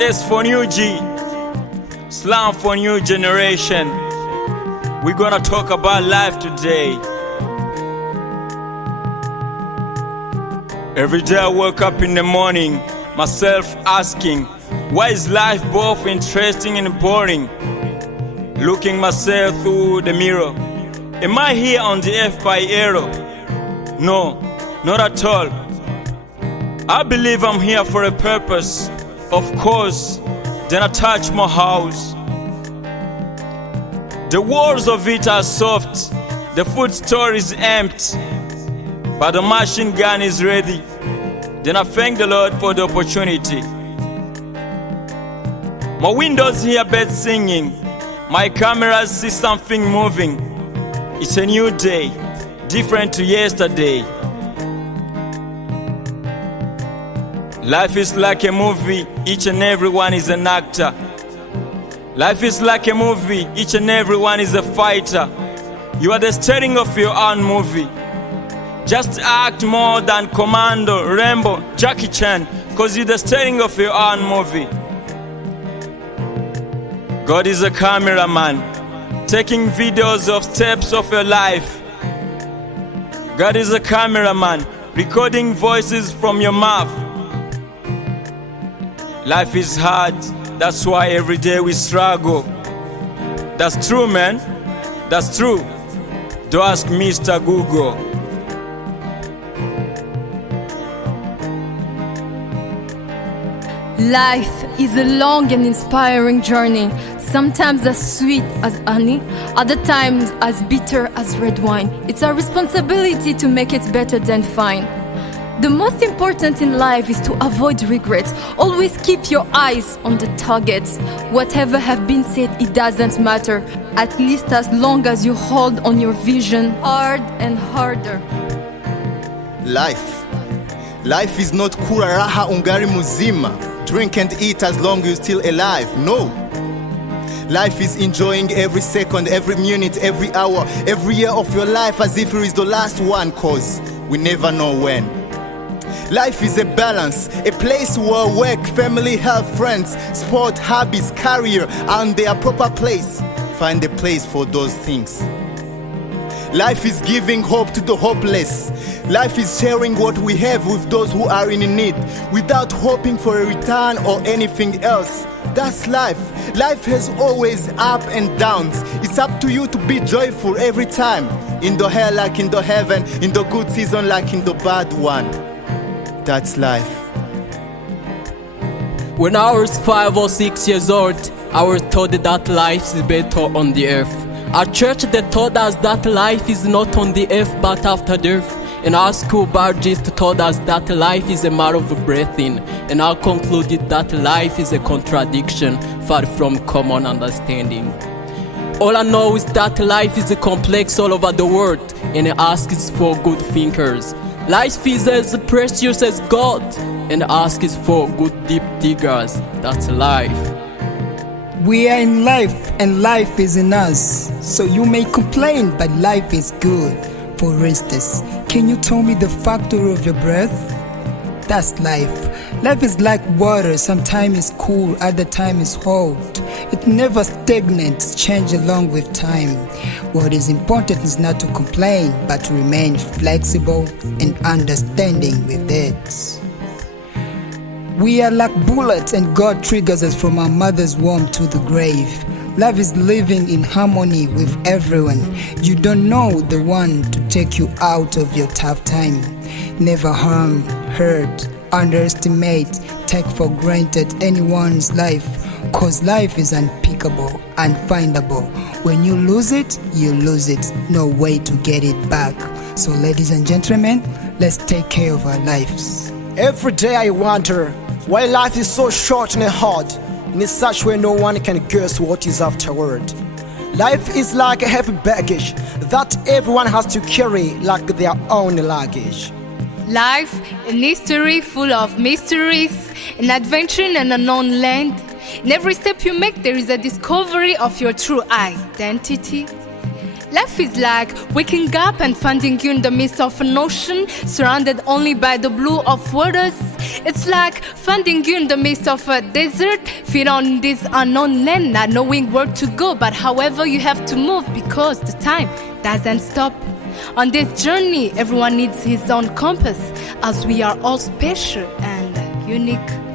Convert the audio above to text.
S4NewG, Slam for new generation. We're gonna talk about life today. Every day I wake up in the morning, myself asking, why is life both interesting and boring? Looking myself through the mirror, am I here on the earth by error? No, not at all. I believe I'm here for a purpose. Of course, then I touch my house. The walls of it are soft, the food store is empty, but the machine gun is ready. Then I thank the Lord for the opportunity. My windows hear birds singing, my cameras see something moving. It's a new day, different to yesterday. Life is like a movie, each and everyone is an actor. Life is like a movie, each and everyone is a fighter. You are the starring of your own movie. Just act more than Commando, Rambo, Jackie Chan, cause you're the starring of your own movie. God is a cameraman, taking videos of steps of your life. God is a cameraman, recording voices from your mouth. Life is hard, that's why every day we struggle. That's true, man, that's true. Don't ask Mr. Google. Life is a long and inspiring journey, sometimes as sweet as honey, other times as bitter as red wine. It's our responsibility to make it better than fine. The most important in life is to avoid regrets. Always keep your eyes on the targets. Whatever have been said, it doesn't matter, at least as long as you hold on your vision hard and harder. Life is not kula raha ungari muzima. Drink and eat as long as you're still alive. No. Life is enjoying every second, every minute, every hour, every year of your life as if it is the last one, cause we never know when. Life is a balance, a place where work, family, health, friends, sport, hobbies, career are in their proper place. Find a place for those things. Life is giving hope to the hopeless. Life is sharing what we have with those who are in need, without hoping for a return or anything else. That's life. Life has always ups and downs. It's up to you to be joyful every time. In the hell like in the heaven, in the good season like in the bad one. That's life. When I was 5 or 6 years old, I was told that life is better on the earth. At church they told us that life is not on the earth but after death. And our school biologist told us that life is a matter of breathing. And I concluded that life is a contradiction far from common understanding. All I know is that life is complex all over the world and it asks for good thinkers. Life is as precious as God and asks for good deep diggers. That's life. We are in life and life is in us. So you may complain, but life is good. For instance, can you tell me the factor of your breath? That's life. Life is like water, sometimes it's cool, other time it's hot. It never stagnates, change along with time. What is important is not to complain, but to remain flexible and understanding with it. We are like bullets and God triggers us from our mother's womb to the grave. Life is living in harmony with everyone. You don't know the one to take you out of your tough time. Never harm, hurt, underestimate, take for granted anyone's life. Cause life is unpickable, unfindable. When you lose it, no way to get it back. So ladies and gentlemen, let's take care of our lives. Every day I wonder why life is so short and hard, and in such way no one can guess what is afterward. Life is like a heavy baggage that everyone has to carry like their own luggage. Life, an history full of mysteries, an adventure in an unknown land. In every step you make, there is a discovery of your true identity. Life is like waking up and finding you in the midst of an ocean, surrounded only by the blue of waters. It's like finding you in the midst of a desert, feet on this unknown land, not knowing where to go, but however you have to move because the time doesn't stop. On this journey, everyone needs his own compass, as we are all special and unique.